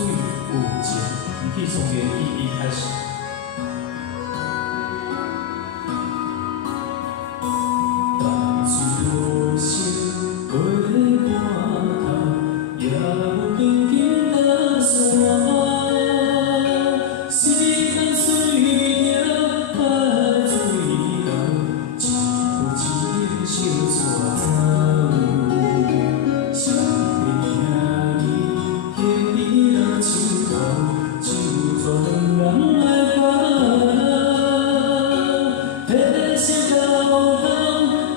水有情，你去从原意义开始。淡水无声，月半头，也无紧紧踏山。时间随着海水流，一步一步小山走。谁会听你牵你若手头，手抓两人来把人，彼些交谈，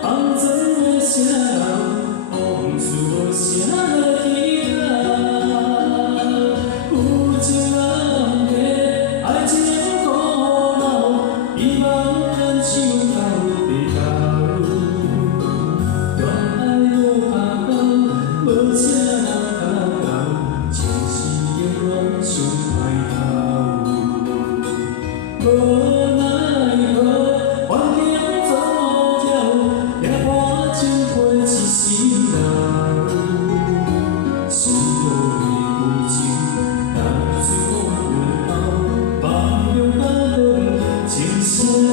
红尘的城楼，往事无声来记录。有情人的爱情古老，遗忘咱手头白头。恋爱无拍到，无啥人教导，情是永远上歹头。无奈何，环境造就，也看情花一世人。心路的有情，淡水风云后，放中感动，情声在。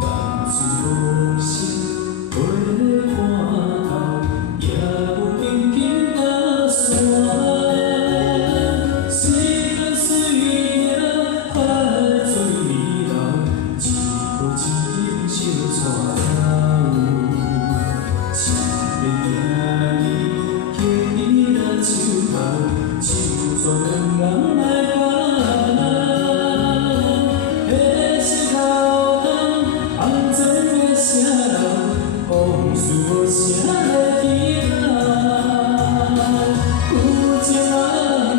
淡水无声，月半头，也无紧紧踏山。时间随着海水流，一步一步小山走。谁会听你牵你若手头，手抓两人来把人，彼些交谈，红尘的城楼，往事无声来记录。有情人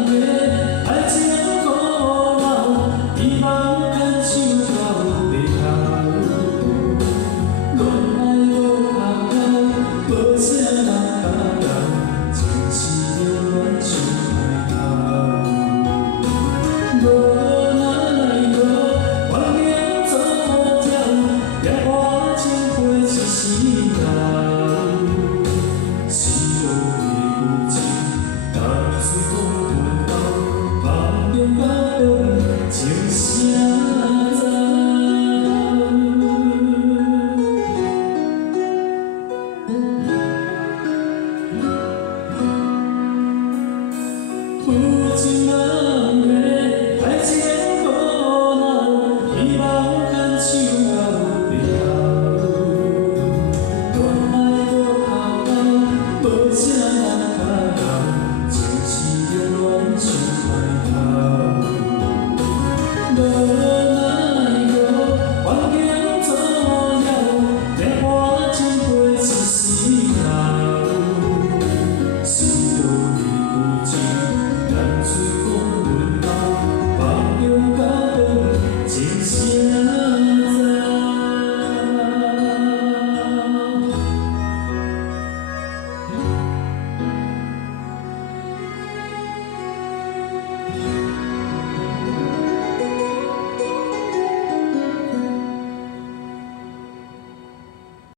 的爱情古老，遗忘咱手头白头。恋爱无拍到，无啥人教导，情是永远上歹头。无奈何，环境造就，也看情花一世人。心路的有情，淡水风云后，梦中感动，情声在。有